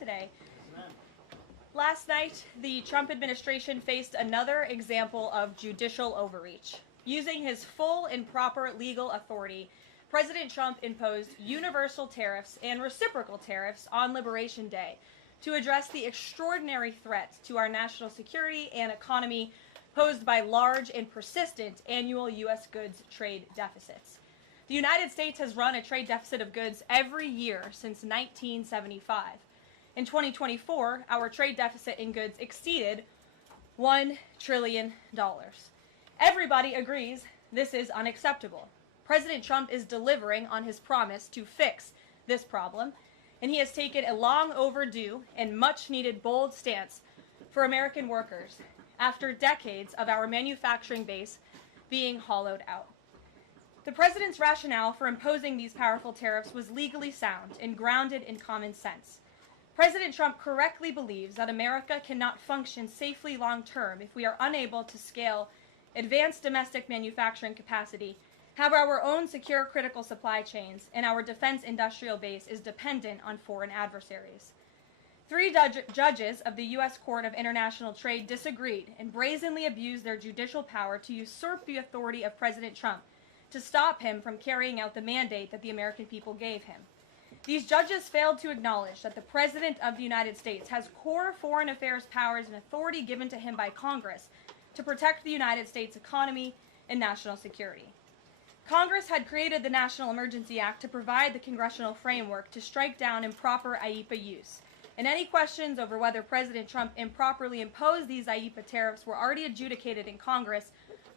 today. Last night, the Trump administration faced another example of judicial overreach. Using his full and proper legal authority, President Trump imposed universal tariffs and reciprocal tariffs on Liberation Day to address the extraordinary threat to our national security and economy posed by large and persistent annual U.S. goods trade deficits. The United States has run a trade deficit of goods every year since 1975. In 2024, our trade deficit in goods exceeded $1 trillion. Everybody agrees this is unacceptable. President Trump is delivering on his promise to fix this problem, and he has taken a long overdue and much needed bold stance for American workers after decades of our manufacturing base being hollowed out. The president's rationale for imposing these powerful tariffs was legally sound and grounded in common sense. President Trump correctly believes that America cannot function safely long-term if we are unable to scale advanced domestic manufacturing capacity, have our own secure critical supply chains, and our defense industrial base is dependent on foreign adversaries. Three judges of the U.S. Court of International Trade disagreed and brazenly abused their judicial power to usurp the authority of President Trump to stop him from carrying out the mandate that the American people gave him. These judges failed to acknowledge that the President of the United States has core foreign affairs powers and authority given to him by Congress to protect the United States economy and national security. Congress had created the National Emergency Act to provide the congressional framework to strike down improper IEEPA use, and any questions over whether President Trump improperly imposed these IEEPA tariffs were already adjudicated in Congress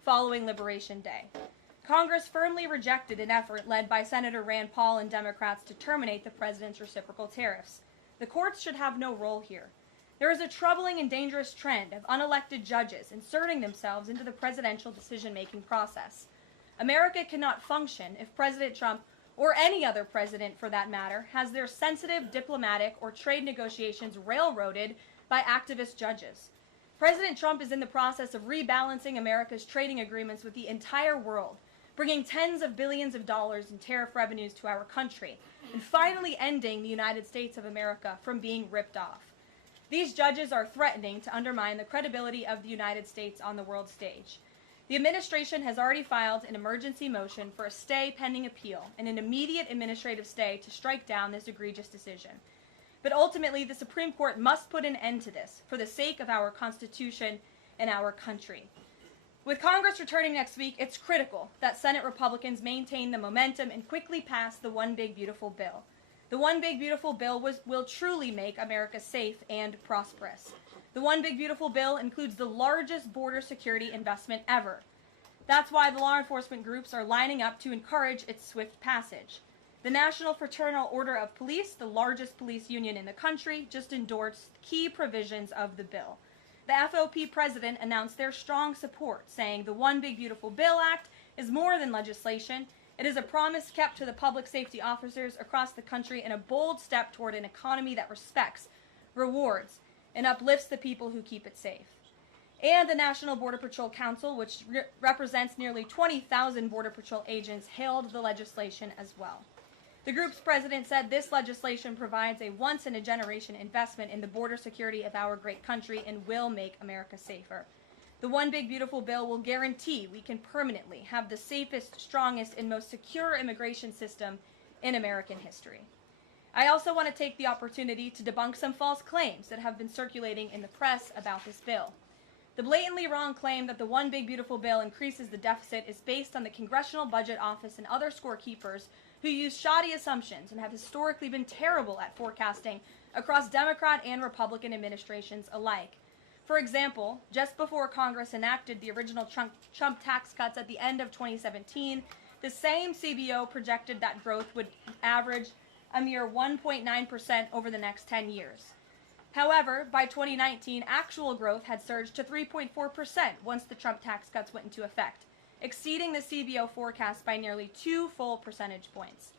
following Liberation Day. Congress firmly rejected an effort led by Senator Rand Paul and Democrats to terminate the president's reciprocal tariffs. The courts should have no role here. There is a troubling and dangerous trend of unelected judges inserting themselves into the presidential decision-making process. America cannot function if President Trump, or any other president for that matter, has their sensitive diplomatic or trade negotiations railroaded by activist judges. President Trump is in the process of rebalancing America's trading agreements with the entire world, bringing tens of billions of dollars in tariff revenues to our country, and finally ending the United States of America from being ripped off. These judges are threatening to undermine the credibility of the United States on the world stage. The administration has already filed an emergency motion for a stay pending appeal and an immediate administrative stay to strike down this egregious decision. But ultimately, the Supreme Court must put an end to this for the sake of our Constitution and our country. With Congress returning next week, it's critical that Senate Republicans maintain the momentum and quickly pass the One Big Beautiful Bill. The One Big Beautiful Bill will truly make America safe and prosperous. The One Big Beautiful Bill includes the largest border security investment ever. That's why the law enforcement groups are lining up to encourage its swift passage. The National Fraternal Order of Police, the largest police union in the country, just endorsed key provisions of the bill. The FOP president announced their strong support, saying the One Big Beautiful Bill Act is more than legislation. It is a promise kept to the public safety officers across the country and a bold step toward an economy that respects, rewards, and uplifts the people who keep it safe. And the National Border Patrol Council, which represents nearly 20,000 Border Patrol agents, hailed the legislation as well. The group's president said this legislation provides a once-in-a-generation investment in the border security of our great country and will make America safer. The One Big Beautiful Bill will guarantee we can permanently have the safest, strongest, and most secure immigration system in American history. I also want to take the opportunity to debunk some false claims that have been circulating in the press about this bill. The blatantly wrong claim that the One Big Beautiful Bill increases the deficit is based on the Congressional Budget Office and other scorekeepers who use shoddy assumptions and have historically been terrible at forecasting across Democrat and Republican administrations alike. For example, just before Congress enacted the original Trump tax cuts at the end of 2017, the same CBO projected that growth would average a mere 1.9% over the next 10 years. However, by 2019, actual growth had surged to 3.4% once the Trump tax cuts went into effect, exceeding the CBO forecast by nearly 2 full percentage points.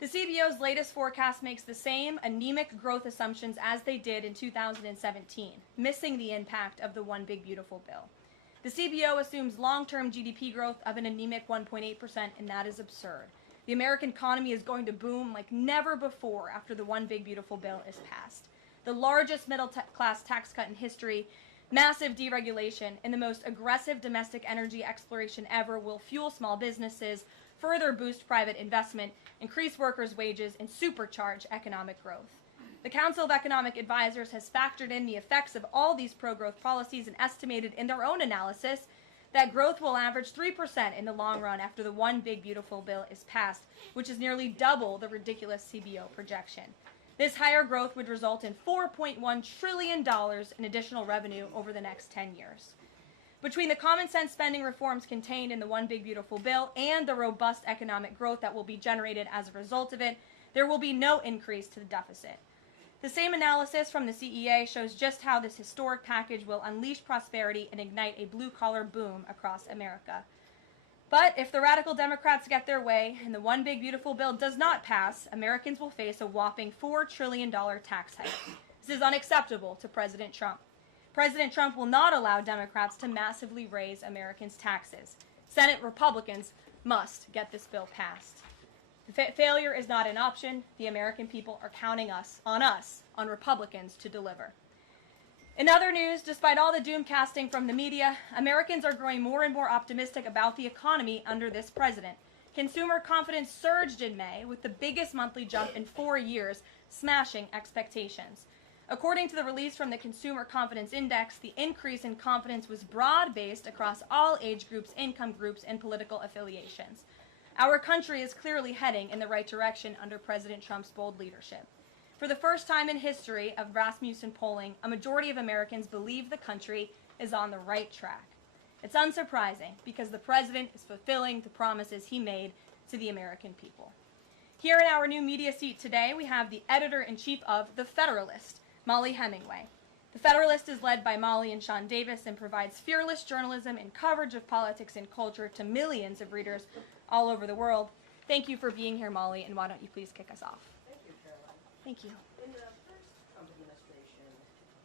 The CBO's latest forecast makes the same anemic growth assumptions as they did in 2017, missing the impact of the One Big Beautiful Bill. The CBO assumes long-term GDP growth of an anemic 1.8%, and that is absurd. The American economy is going to boom like never before after the One Big Beautiful Bill is passed. the largest middle-class tax cut in history, massive deregulation, and the most aggressive domestic energy exploration ever will fuel small businesses, further boost private investment, increase workers' wages, and supercharge economic growth. The Council of Economic Advisors has factored in the effects of all these pro-growth policies and estimated in their own analysis that growth will average 3% in the long run after the One Big Beautiful Bill is passed, which is nearly double the ridiculous CBO projection. This higher growth would result in $4.1 trillion in additional revenue over the next 10 years. Between the common sense spending reforms contained in the One Big Beautiful Bill and the robust economic growth that will be generated as a result of it, there will be no increase to the deficit. The same analysis from the CEA shows just how this historic package will unleash prosperity and ignite a blue-collar boom across America. But if the radical Democrats get their way and the One Big Beautiful Bill does not pass, Americans will face a whopping $4 trillion tax hike. This is unacceptable to President Trump. President Trump will not allow Democrats to massively raise Americans' taxes. Senate Republicans must get this bill passed. Failure is not an option. The American people are counting on Republicans to deliver. In other news, despite all the doom casting from the media, Americans are growing more and more optimistic about the economy under this president. Consumer confidence surged in May with the biggest monthly jump in 4 years, smashing expectations. According to the release from the Consumer Confidence Index, the increase in confidence was broad-based across all age groups, income groups, and political affiliations. Our country is clearly heading in the right direction under President Trump's bold leadership. For the first time in history of Rasmussen polling, a majority of Americans believe the country is on the right track. It's unsurprising because the president is fulfilling the promises he made to the American people. Here in our new media seat today, we have the editor-in-chief of The Federalist, Molly Hemingway. The Federalist is led by Molly and Sean Davis and provides fearless journalism and coverage of politics and culture to millions of readers all over the world. Thank you for being here, Molly, and why don't you please kick us off? Thank you, Karoline. Thank you. In the first Trump administration,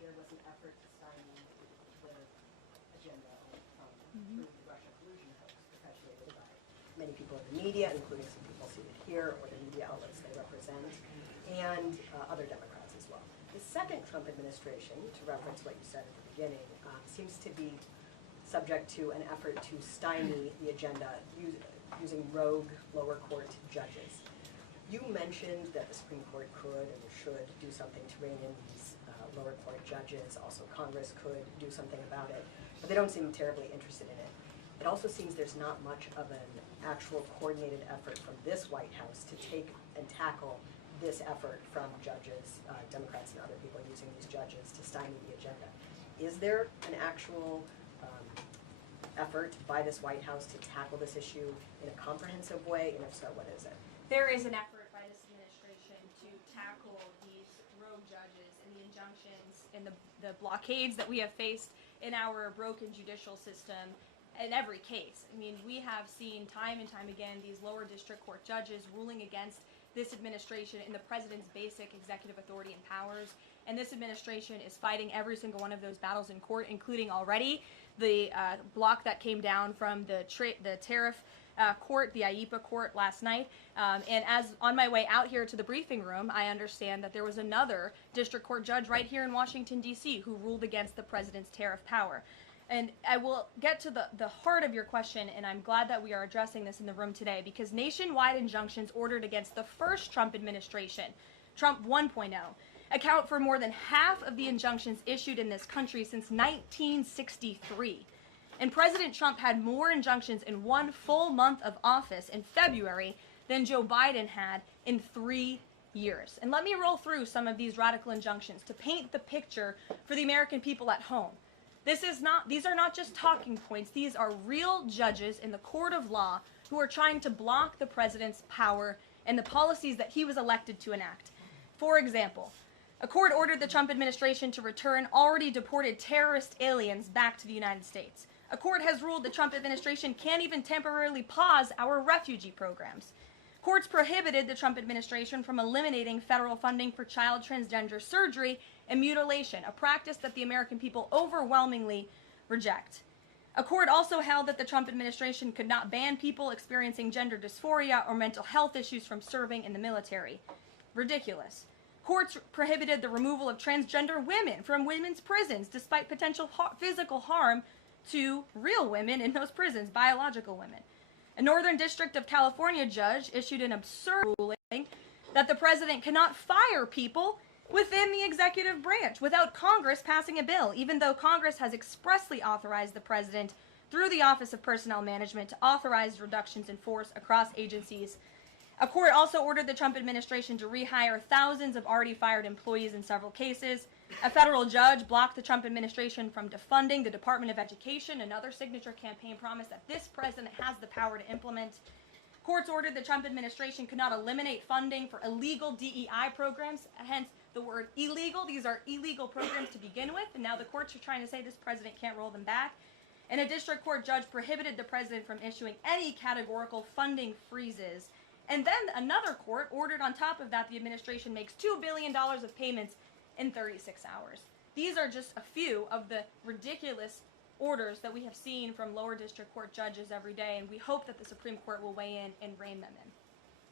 there was an effort to stymie the agenda through the Russia collusion hoax perpetuated by many people in the media, including some people seated here, or the media outlets they represent, and other Democrats as well. The second Trump administration, to reference what you said at the beginning, seems to be subject to an effort to stymie the agenda using rogue lower court judges. You mentioned that the Supreme Court could and should do something to rein in these lower court judges. Also, Congress could do something about it, but they don't seem terribly interested in it. It also seems there's not much of an actual coordinated effort from this White House to take and tackle this effort from judges, Democrats and other people using these judges to stymie the agenda. Is there an actual effort by this White House to tackle this issue in a comprehensive way, and if so, what is it? There is an effort by this administration to tackle these rogue judges and the injunctions and the blockades that we have faced in our broken judicial system in every case. I mean, we have seen time and time again these lower district court judges ruling against this administration in the president's basic executive authority and powers, and this administration is fighting every single one of those battles in court, including already the block that came down from the tariff court, the IEEPA court last night. And as on my way out here to the briefing room, I understand that there was another district court judge right here in Washington, D.C. who ruled against the president's tariff power. And I will get to the heart of your question, and I'm glad that we are addressing this in the room today, because nationwide injunctions ordered against the first Trump administration, Trump 1.0, account for more than half of the injunctions issued in this country since 1963. And President Trump had more injunctions in one full month of office in February than Joe Biden had in 3 years. And let me roll through some of these radical injunctions to paint the picture for the American people at home. These are not just talking points. These are real judges in the court of law who are trying to block the president's power and the policies that he was elected to enact. For example, a court ordered the Trump administration to return already deported terrorist aliens back to the United States. A court has ruled the Trump administration can't even temporarily pause our refugee programs. Courts prohibited the Trump administration from eliminating federal funding for child transgender surgery and mutilation, a practice that the American people overwhelmingly reject. A court also held that the Trump administration could not ban people experiencing gender dysphoria or mental health issues from serving in the military. Ridiculous. Courts prohibited the removal of transgender women from women's prisons despite potential physical harm to real women in those prisons, biological women. A Northern District of California judge issued an absurd ruling that the president cannot fire people within the executive branch without Congress passing a bill, even though Congress has expressly authorized the president through the Office of Personnel Management to authorize reductions in force across agencies. A court also ordered the Trump administration to rehire thousands of already fired employees in several cases. A federal judge blocked the Trump administration from defunding the Department of Education, another signature campaign promise that this president has the power to implement. Courts ordered the Trump administration could not eliminate funding for illegal DEI programs, hence the word illegal. These are illegal programs to begin with, and now the courts are trying to say this president can't roll them back. And a district court judge prohibited the president from issuing any categorical funding freezes. And then another court ordered on top of that the administration makes $2 billion of payments in 36 hours. These are just a few of the ridiculous orders that we have seen from lower district court judges every day, and we hope that the Supreme Court will weigh in and rein them in.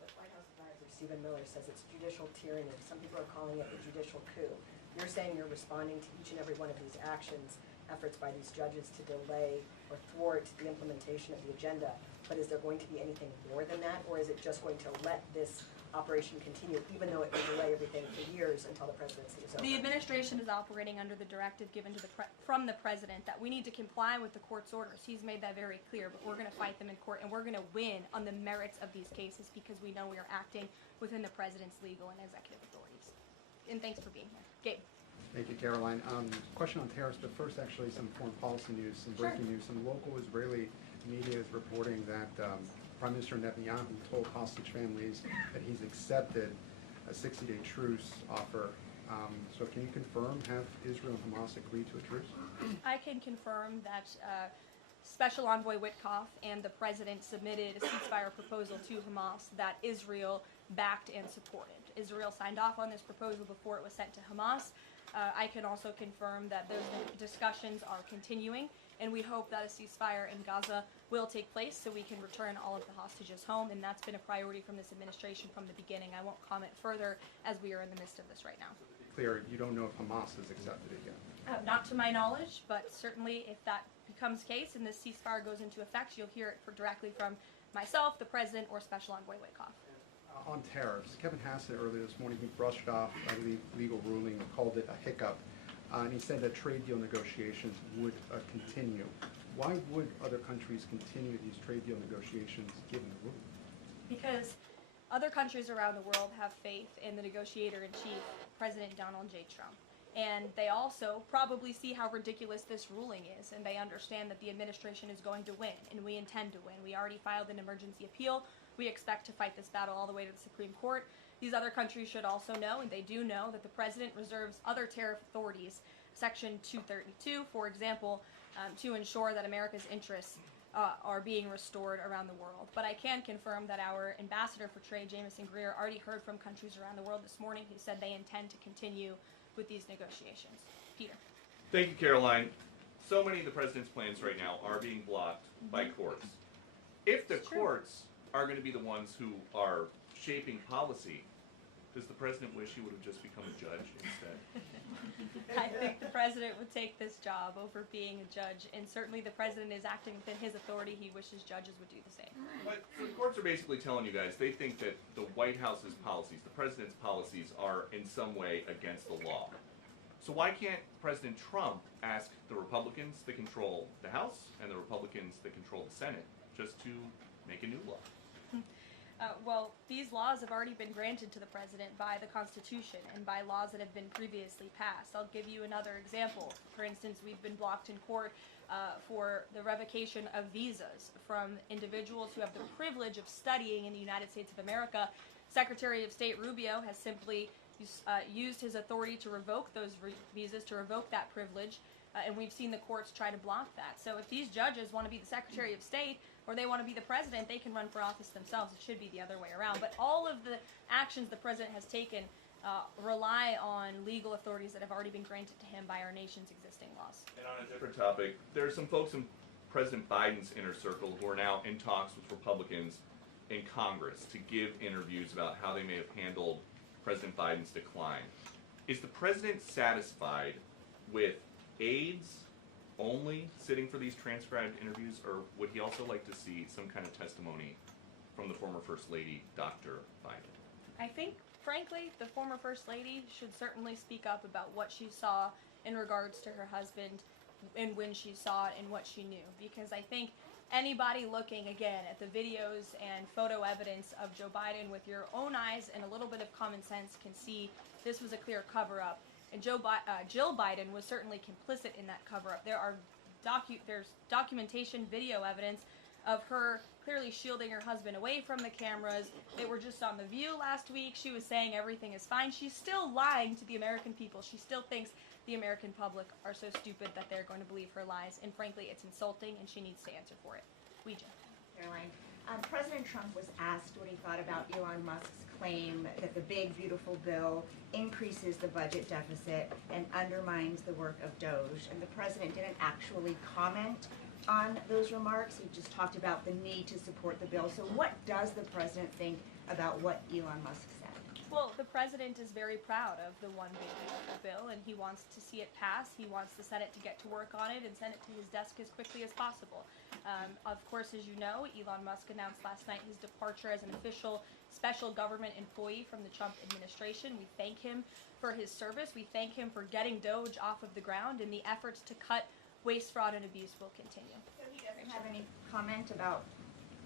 But White House advisor Stephen Miller says it's judicial tyranny. Some people are calling it a judicial coup. You're saying you're responding to each and every one of these actions, efforts by these judges to delay or thwart the implementation of the agenda. But is there going to be anything more than that, or is it just going to let this operation continue, even though it may delay everything for years until the presidency is over? The administration is operating under the directive given to from the president that we need to comply with the court's orders. He's made that very clear, but we're going to fight them in court, and we're going to win on the merits of these cases because we know we are acting within the president's legal and executive authorities. And thanks for being here. Gabe. Thank you, Karoline. Question on tariffs, but first actually some foreign policy news, some breaking news. Some local Israeli media is reporting that Prime Minister Netanyahu told hostage families that he's accepted a 60-day truce offer. So can you confirm, have Israel and Hamas agreed to a truce? I can confirm that Special Envoy Witkoff and the president submitted a ceasefire proposal to Hamas that Israel backed and supported. Israel signed off on this proposal before it was sent to Hamas. I can also confirm that those discussions are continuing, and we hope that a ceasefire in Gaza will take place so we can return all of the hostages home, and that's been a priority from this administration from the beginning. I won't comment further as we are in the midst of this right now. Clear, you don't know if Hamas has accepted it yet? Not to my knowledge, but certainly if that becomes the case and this ceasefire goes into effect, you'll hear it directly from myself, the president, or Special Envoy Witkoff. On tariffs, Kevin Hassett earlier this morning, he brushed off a legal ruling, called it a hiccup, and he said that trade deal negotiations would continue. Why would other countries continue these trade deal negotiations given the ruling? Because other countries around the world have faith in the negotiator-in-chief, President Donald J. Trump. And they also probably see how ridiculous this ruling is, and they understand that the administration is going to win, and we intend to win. We already filed an emergency appeal. We expect to fight this battle all the way to the Supreme Court. These other countries should also know, and they do know, that the president reserves other tariff authorities, Section 232, for example, to ensure that America's interests are being restored around the world. But I can confirm that our ambassador for trade, Jameson Greer, already heard from countries around the world this morning who said they intend to continue with these negotiations. Peter. Thank you, Karoline. So many of the president's plans right now are being blocked by courts. If the courts are going to be the ones who are shaping policy, does the president wish he would have just become a judge instead? I think the president would take this job over being a judge, and certainly the president is acting within his authority. He wishes judges would do the same. But the courts are basically telling you guys they think that the White House's policies, the president's policies, are in some way against the law. So why can't President Trump ask the Republicans that control the House and the Republicans that control the Senate just to make a new law? Well, these laws have already been granted to the president by the Constitution and by laws that have been previously passed. I'll give you another example. For instance, we've been blocked in court for the revocation of visas from individuals who have the privilege of studying in the United States of America. Secretary of State Rubio has simply used his authority to revoke those visas, to revoke that privilege, and we've seen the courts try to block that. So if these judges want to be the Secretary of State or they want to be the president, they can run for office themselves. It should be the other way around. But all of the actions the president has taken rely on legal authorities that have already been granted to him by our nation's existing laws. And on a different topic, there are some folks in President Biden's inner circle who are now in talks with Republicans in Congress to give interviews about how they may have handled President Biden's decline. Is the president satisfied with aides only sitting for these transcribed interviews, or would he also like to see some kind of testimony from the former First Lady, Dr. Biden? I think, frankly, the former First Lady should certainly speak up about what she saw in regards to her husband and when she saw it and what she knew. Because I think anybody looking, again, at the videos and photo evidence of Joe Biden with your own eyes and a little bit of common sense can see this was a clear cover-up. And Jill Biden was certainly complicit in that cover-up. There's documentation, video evidence of her clearly shielding her husband away from the cameras. They were just on The View last week. She was saying everything is fine. She's still lying to the American people. She still thinks the American public are so stupid that they're going to believe her lies. And frankly, it's insulting, and she needs to answer for it. Ouija. Karoline, President Trump was asked what he thought about Elon Musk's claim that the big, beautiful bill increases the budget deficit and undermines the work of DOJ. And the president didn't actually comment on those remarks. He just talked about the need to support the bill. So what does the president think about what Elon Musk said? Well, the president is very proud of the one big beautiful bill, and he wants to see it pass. He wants the Senate to get to work on it and send it to his desk as quickly as possible. Of course, as you know, Elon Musk announced last night his departure as an official special government employee from the Trump administration. We thank him for his service. We thank him for getting DOJ off of the ground, and the efforts to cut waste, fraud, and abuse will continue. So he doesn't have any comment about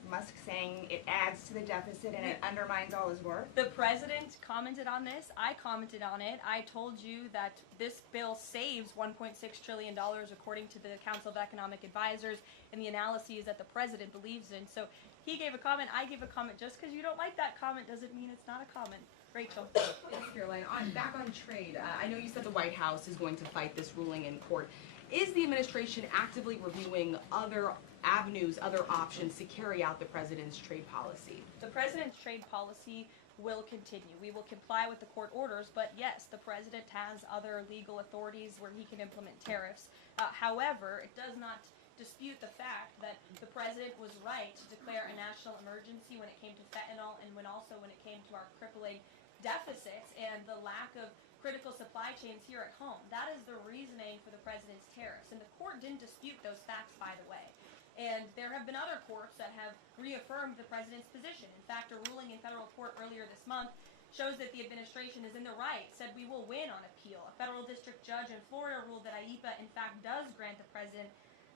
Musk saying it adds to the deficit and it undermines all his work? The president commented on this. I commented on it. I told you that this bill saves $1.6 trillion according to the Council of Economic Advisors and the analyses that the president believes in. So he gave a comment. I gave a comment. Just because you don't like that comment doesn't mean it's not a comment. Rachel. Thanks, Karoline. Back on trade, I know you said the White House is going to fight this ruling in court. Is the administration actively reviewing other avenues, other options to carry out the president's trade policy? The president's trade policy will continue. We will comply with the court orders, but yes, the president has other legal authorities where he can implement tariffs. However, it does not dispute the fact that the president was right to declare a national emergency when it came to fentanyl and when it came to our crippling deficits and the lack of critical supply chains here at home. That is the reasoning for the president's tariffs. And the court didn't dispute those facts, by the way. And there have been other courts that have reaffirmed the president's position. In fact, a ruling in federal court earlier this month shows that the administration is in the right, said we will win on appeal. A federal district judge in Florida ruled that IEEPA, in fact, does grant the president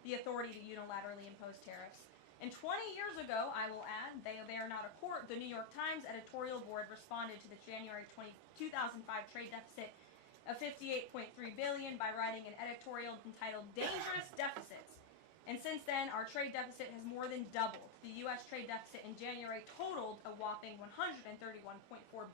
the authority to unilaterally impose tariffs. And 20 years ago, I will add, they are not a court, the New York Times editorial board responded to the January 2005 trade deficit of $58.3 billion by writing an editorial entitled Dangerous Deficits. And since then, our trade deficit has more than doubled. The U.S. trade deficit in January totaled a whopping $131.4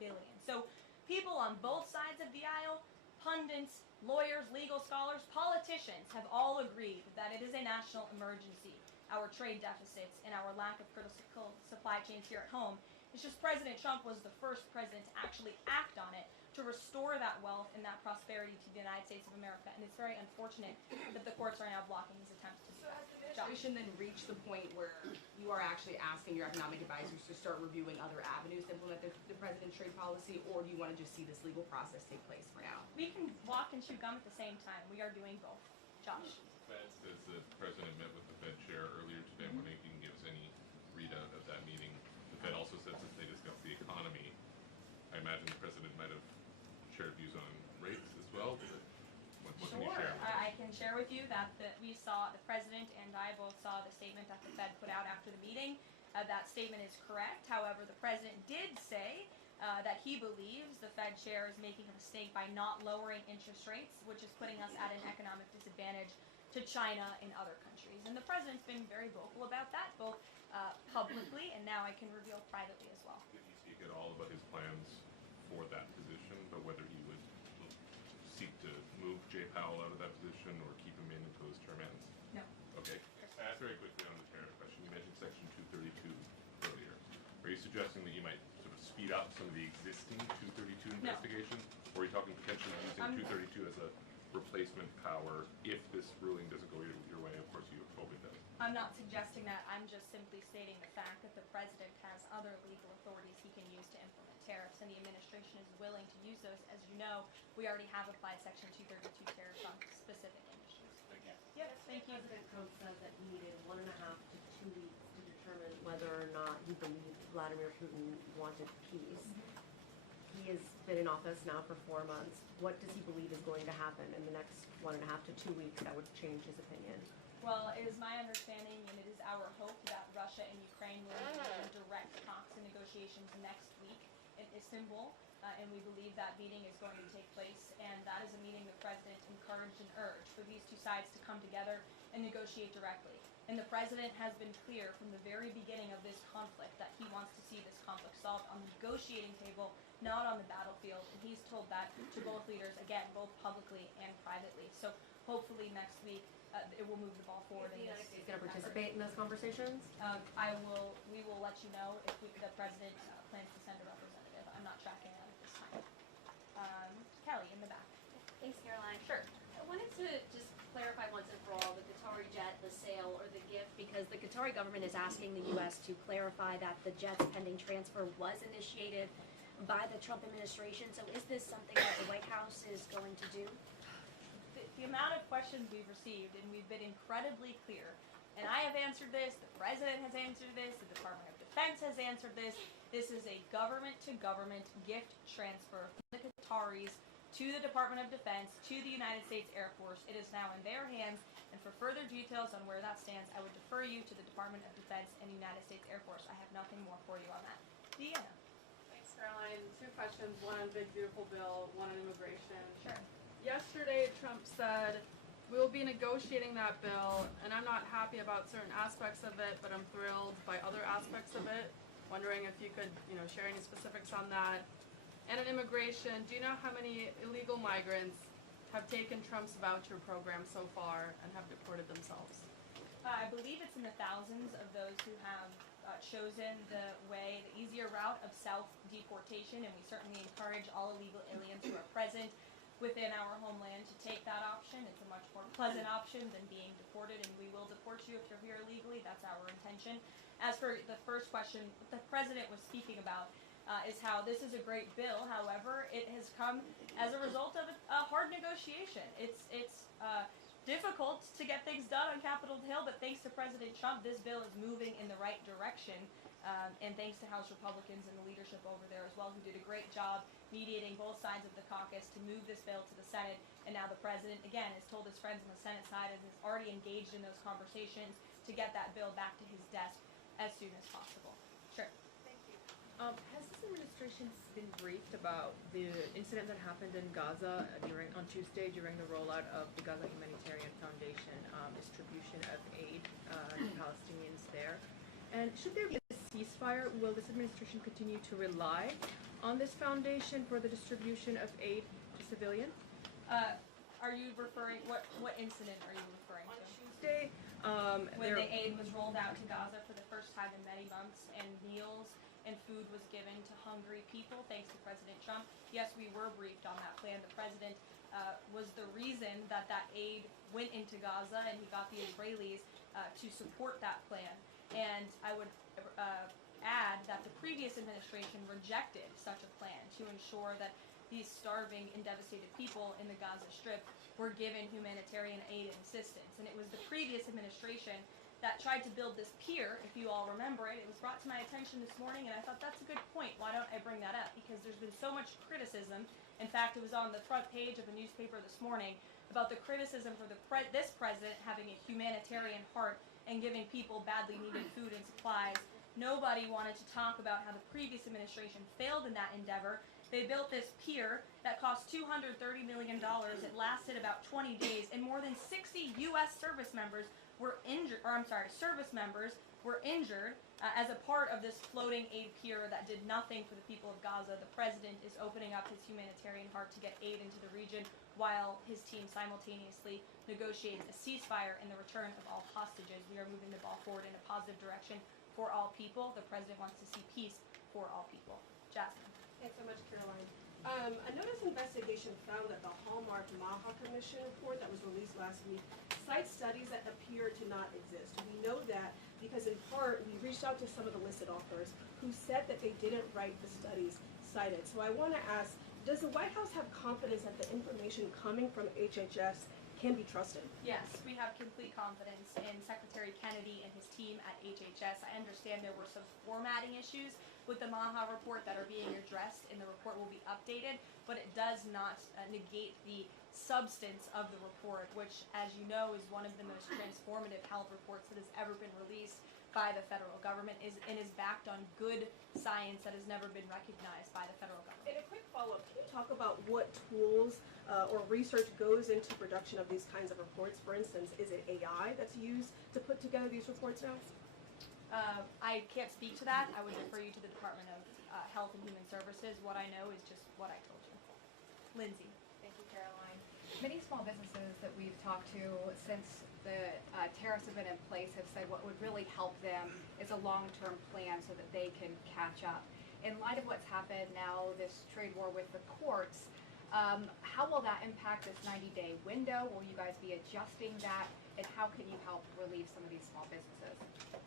billion. So people on both sides of the aisle, pundits, lawyers, legal scholars, politicians have all agreed that it is a national emergency. Our trade deficits and our lack of critical supply chains here at home. It's just President Trump was the first president to actually act on it to restore that wealth and that prosperity to the United States of America. And it's very unfortunate that the courts are now blocking his attempts to do that. Has the administration then reached the point where you are actually asking your economic advisors to start reviewing other avenues to implement the president's trade policy, or do you want to just see this legal process take place for now? We can walk and chew gum at the same time. We are doing both. Josh. Fed says the president met with the Fed chair earlier today. I'm wondering if you can give us any readout of that meeting. The Fed also said since they discussed the economy, I imagine the president might have shared views on rates as well. What can you share? I can share with you that we saw, the president and I both saw the statement that the Fed put out after the meeting. That statement is correct. However, the president did say that he believes the Fed chair is making a mistake by not lowering interest rates, which is putting us at an economic disadvantage to China and other countries. And the president's been very vocal about that, both publicly and now I can reveal privately as well. Did he speak at all about his plans for that position, but whether he would seek to move Jay Powell out of that position or keep him in until his term ends? No. Okay. Very quickly on the tariff question, you mentioned Section 232 earlier. Are you suggesting that you might sort of speed up some of the existing 232 No. investigations? Or are you talking potentially using 232 as a replacement power if this ruling doesn't go your way? Of course, you hope it does. I'm not suggesting that. I'm just simply stating the fact that the president has other legal authorities he can use to implement tariffs, and the administration is willing to use those. As you know, we already have applied Section 232 tariffs on specific industries. Yep, thank you. President Trump said that he needed 1.5 to 2 weeks to determine whether or not he believed Vladimir Putin wanted peace. He has been in office now for 4 months. What does he believe is going to happen in the next 1.5 to 2 weeks that would change his opinion? Well, it is my understanding, and it is our hope, that Russia and Ukraine will engage in direct talks and negotiations next week in Istanbul, and we believe that meeting is going to take place, and that is a meeting the president encouraged and urged for these two sides to come together and negotiate directly. And the president has been clear from the very beginning of this conflict that he wants to see this conflict solved on the negotiating table, not on the battlefield, and he's told that to both leaders, again, both publicly and privately. So hopefully next week it will move the ball forward. Is the United States going to participate in those conversations? We will let you know if the president plans to send a representative. I'm not tracking that at this time. Kelly, in the back. Thanks, Karoline. Sure. I wanted to just clarify once and for all the Qatari jet, the sale, or the gift, because the Qatari government is asking the U.S. to clarify that the jet's pending transfer was initiated by the Trump administration. So is this something that the White House is going to do? The amount of questions we've received, and we've been incredibly clear, and I have answered this, the president has answered this, the Department of Defense has answered this. This is a government-to-government gift transfer from the Qataris to the Department of Defense, to the United States Air Force. It is now in their hands, and for further details on where that stands, I would defer you to the Department of Defense and United States Air Force. I have nothing more for you on that. Deanna. Thanks, Karoline. 2 questions, one on Big Beautiful Bill, one on immigration. Sure. Yesterday, Trump said, we will be negotiating that bill, and I'm not happy about certain aspects of it, but I'm thrilled by other aspects of it. Wondering if you could, share any specifics on that. And on immigration, do you know how many illegal migrants have taken Trump's voucher program so far and have deported themselves? I believe it's in the thousands of those who have chosen the easier route of self-deportation, and we certainly encourage all illegal aliens who are present within our homeland to take that option. It's a much more pleasant option than being deported, and we will deport you if you're here illegally. That's our intention. As for the first question, what the president was speaking about is how this is a great bill. However, it has come as a result of a hard negotiation. It's difficult to get things done on Capitol Hill, but thanks to President Trump, this bill is moving in the right direction. And thanks to House Republicans and the leadership over there as well, who did a great job mediating both sides of the caucus to move this bill to the Senate. And now the president, again, has told his friends on the Senate side and is already engaged in those conversations to get that bill back to his desk as soon as possible. Sure. Thank you. Has this administration been briefed about the incident that happened in Gaza on Tuesday during the rollout of the Gaza Humanitarian Foundation distribution of aid to Palestinians there? And should there be a ceasefire, will this administration continue to rely on this foundation for the distribution of aid to civilians? Are you referring, what incident are you referring On to? Tuesday, When the aid was rolled out to Gaza for the first time in many months, and meals and food was given to hungry people, thanks to President Trump. Yes, we were briefed on that plan. The president was the reason that aid went into Gaza, and he got the Israelis to support that plan. And I would add that the previous administration rejected such a plan to ensure that these starving and devastated people in the Gaza Strip were given humanitarian aid and assistance. And it was the previous administration that tried to build this pier, if you all remember it. It was brought to my attention this morning, and I thought that's a good point. Why don't I bring that up? Because there's been so much criticism. In fact, it was on the front page of a newspaper this morning about the criticism for this president having a humanitarian heart and giving people badly needed food and supplies. Nobody wanted to talk about how the previous administration failed in that endeavor. They built this pier that cost $230 million. It lasted about 20 days, and more than 60 U.S. service members were injured, as a part of this floating aid pier that did nothing for the people of Gaza. The president is opening up his humanitarian heart to get aid into the region, while his team simultaneously negotiates a ceasefire and the return of all hostages. We are moving the ball forward in a positive direction for all people. The president wants to see peace for all people. Jasmine. Thanks so much, Karoline. A notice investigation found that the Hallmark Maha Commission report that was released last week cites studies that appear to not exist. We know that because in part we reached out to some of the listed authors who said that they didn't write the studies cited. So I want to ask, does the White House have confidence that the information coming from HHS can be trusted? Yes, we have complete confidence in Secretary Kennedy and his team at HHS. I understand there were some formatting issues with the Maha report that are being addressed, and the report will be updated, but it does not negate the substance of the report, which, as you know, is one of the most transformative health reports that has ever been released by the federal government and is backed on good science that has never been recognized by the federal government. And a quick follow-up, can you talk about what tools or research goes into production of these kinds of reports? For instance, is it AI that's used to put together these reports now? I can't speak to that. I would refer you to the Department of Health and Human Services. What I know is just what I told you. Lindsay. Thank you, Karoline. Many small businesses that we've talked to since the tariffs have been in place have said what would really help them is a long-term plan so that they can catch up. In light of what's happened now, this trade war with the courts, how will that impact this 90-day window? Will you guys be adjusting that? And how can you help relieve some of these small businesses?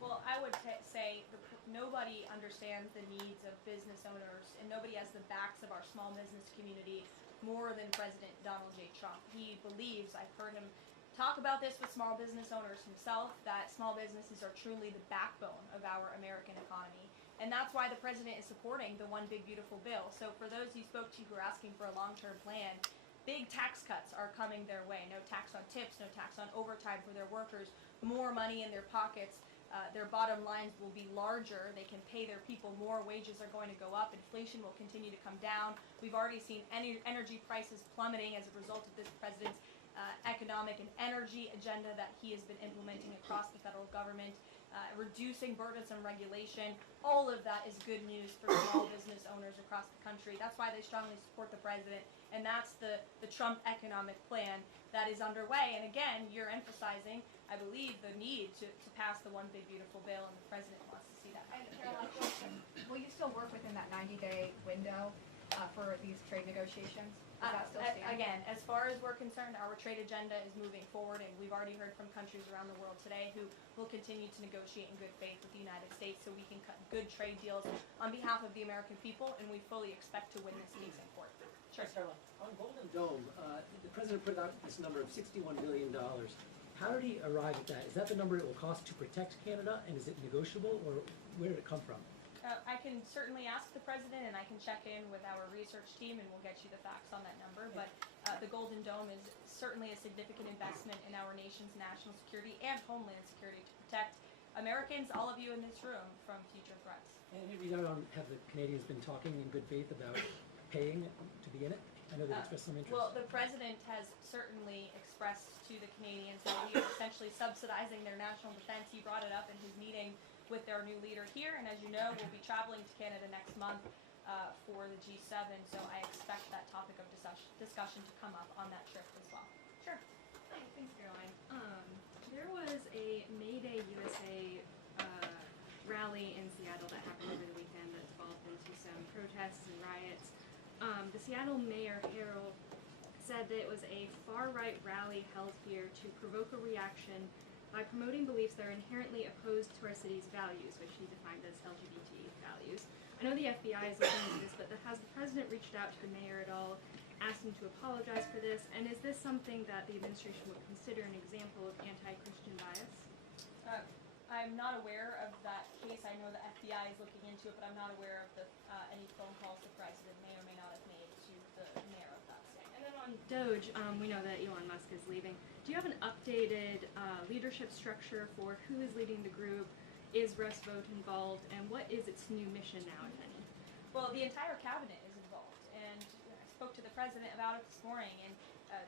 Well, I would say nobody understands the needs of business owners, and nobody has the backs of our small business community more than President Donald J. Trump. He believes, I've heard him talk about this with small business owners himself, that small businesses are truly the backbone of our American economy. And that's why the president is supporting the One Big Beautiful Bill. So for those you spoke to who are asking for a long-term plan, big tax cuts are coming their way. No tax on tips, no tax on overtime for their workers, more money in their pockets. Their bottom lines will be larger. They can pay their people more. Wages are going to go up. Inflation will continue to come down. We've already seen energy prices plummeting as a result of this president's economic and energy agenda that he has been implementing across the federal government, reducing burdensome regulation. All of that is good news for small business owners across the country. That's why they strongly support the president, and that's the Trump economic plan that is underway. And again, you're emphasizing, I believe, the need to pass the One Big Beautiful Bill, and the president wants to see that. And Caroline, will you still work within that 90-day window for these trade negotiations? Does that still stand? Again, as far as we're concerned, our trade agenda is moving forward, and we've already heard from countries around the world today who will continue to negotiate in good faith with the United States so we can cut good trade deals on behalf of the American people, and we fully expect to win this case in court. Sure. On Golden Dome, the president put out this number of $61 billion. How did he arrive at that? Is that the number it will cost to protect Canada, and is it negotiable, or where did it come from? I can certainly ask the president, and I can check in with our research team, and we'll get you the facts on that number. But the Golden Dome is certainly a significant investment in our nation's national security and homeland security to protect Americans, all of you in this room, from future threats. And have the Canadians been talking in good faith about paying to be in it? I know they've expressed some interest. Well, the president has certainly expressed to the Canadians that we are essentially subsidizing their national defense. He brought it up in his meeting with their new leader here, and as you know, we'll be traveling to Canada next month for the G7, so I expect that topic of discussion to come up on that trip as well. Sure. Thanks, Caroline. There was a May Day USA rally in Seattle that happened over the weekend that devolved into some protests and riots. The Seattle Mayor Harold said that it was a far-right rally held here to provoke a reaction by promoting beliefs that are inherently opposed to our city's values, which he defined as LGBT values. I know the FBI is looking into this, but has the president reached out to the mayor at all, asked him to apologize for this, and is this something that the administration would consider an example of anti-Christian bias? I'm not aware of that case. I know the FBI is looking into it, but I'm not aware of any phone calls the president may or may not have made to the mayor of that state. And then on Doge, we know that Elon Musk is leaving. Do you have an updated leadership structure for who is leading the group? Is Russ Vought involved? And what is its new mission now, if any? Well, the entire cabinet is involved, and I spoke to the president about it this morning, and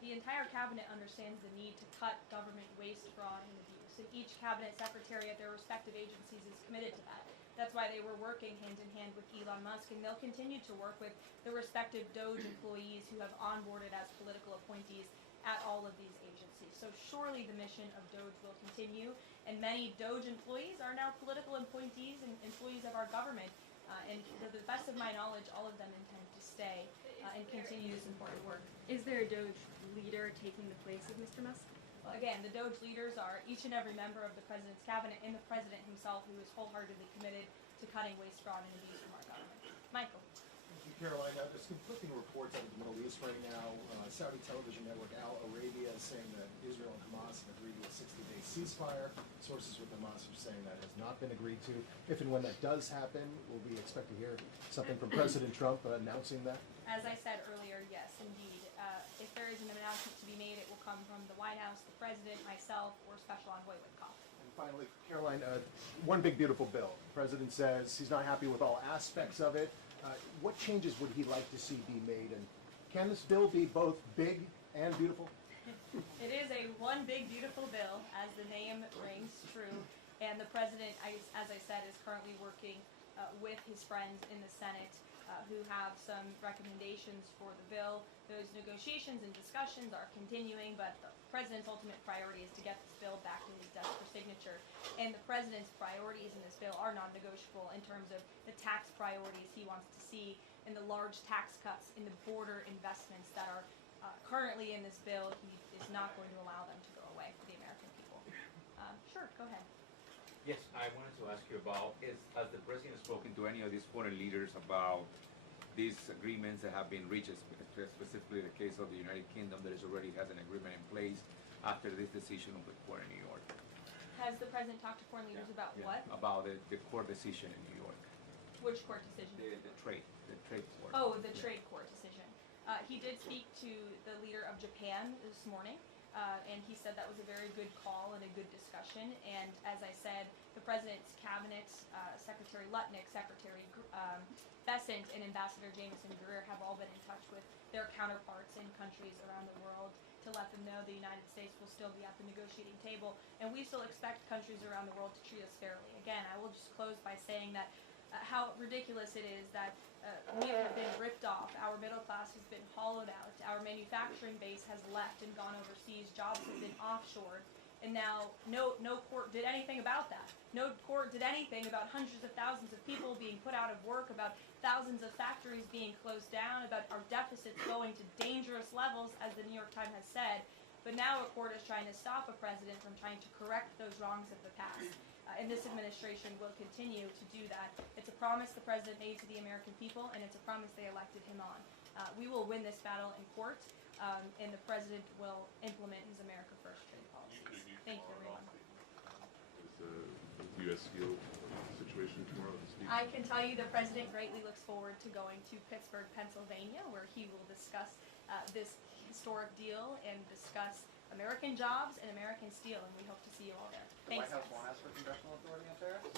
the entire cabinet understands the need to cut government waste, fraud, and abuse. And each cabinet secretary at their respective agencies is committed to that. That's why they were working hand in hand with Elon Musk, and they'll continue to work with the respective Doge employees who have onboarded as political appointees at all of these agencies. So surely the mission of Doge will continue, and many Doge employees are now political appointees and employees of our government. And to the best of my knowledge, all of them intend to stay. and continue this important work. Is there a Doge leader taking the place of Mr. Musk? Well, again, the Doge leaders are each and every member of the president's cabinet and the president himself, who is wholeheartedly committed to cutting waste, fraud, and abuse from our government. Michael. Thank you, Karoline. There's conflicting reports out of the Middle East right now. Saudi television network Al Arabia is saying that Israel and Hamas have agreed to a 60-day ceasefire. Sources with Hamas are saying that has not been agreed to. If and when that does happen, will we expect to hear something from President Trump announcing that? As I said earlier, yes, indeed. If there is an announcement to be made, it will come from the White House, the president, myself, or Special Envoy Witkoff. And finally, Karoline, one big beautiful bill. The president says he's not happy with all aspects of it. What changes would he like to see be made? And can this bill be both big and beautiful? It is a one big beautiful bill, as the name rings true. And the president, as I said, is currently working with his friends in the Senate who have some recommendations for the bill. Those negotiations and discussions are continuing, but the president's ultimate priority is to get this bill back to his desk for signature. And the president's priorities in this bill are non-negotiable in terms of the tax priorities he wants to see and the large tax cuts in the border investments that are currently in this bill. He is not going to allow them to go away for the American people. Sure, go ahead. Yes, I wanted to ask you about, has the president spoken to any of these foreign leaders about these agreements that have been reached, specifically the case of the United Kingdom that already has an agreement in place after this decision of the court in New York? Has the president talked to foreign leaders about what? About the court decision in New York. Which court decision? The trade court. Oh, the trade court decision. He did speak to the leader of Japan this morning. And he said that was a very good call and a good discussion. And as I said, the president's cabinet, Secretary Lutnick, Secretary Bessent, and Ambassador Jameson Greer have all been in touch with their counterparts in countries around the world to let them know the United States will still be at the negotiating table. And we still expect countries around the world to treat us fairly. Again, I will just close by saying that how ridiculous it is that we have been ripped off, our middle class has been hollowed out, our manufacturing base has left and gone overseas, jobs have been offshored, and now no court did anything about that. No court did anything about hundreds of thousands of people being put out of work, about thousands of factories being closed down, about our deficits going to dangerous levels, as the New York Times has said. But now a court is trying to stop a president from trying to correct those wrongs of the past. And this administration will continue to do that. It's a promise the president made to the American people, and it's a promise they elected him on. We will win this battle in court, and the president will implement his America First trade policies. Thank you, everyone. Is the U.S. Steel situation tomorrow? I can tell you the president greatly looks forward to going to Pittsburgh, Pennsylvania, where he will discuss this historic deal and discuss American jobs and American steel, and we hope to see you all there. Thanks. The White House won't ask for congressional authority on tariffs?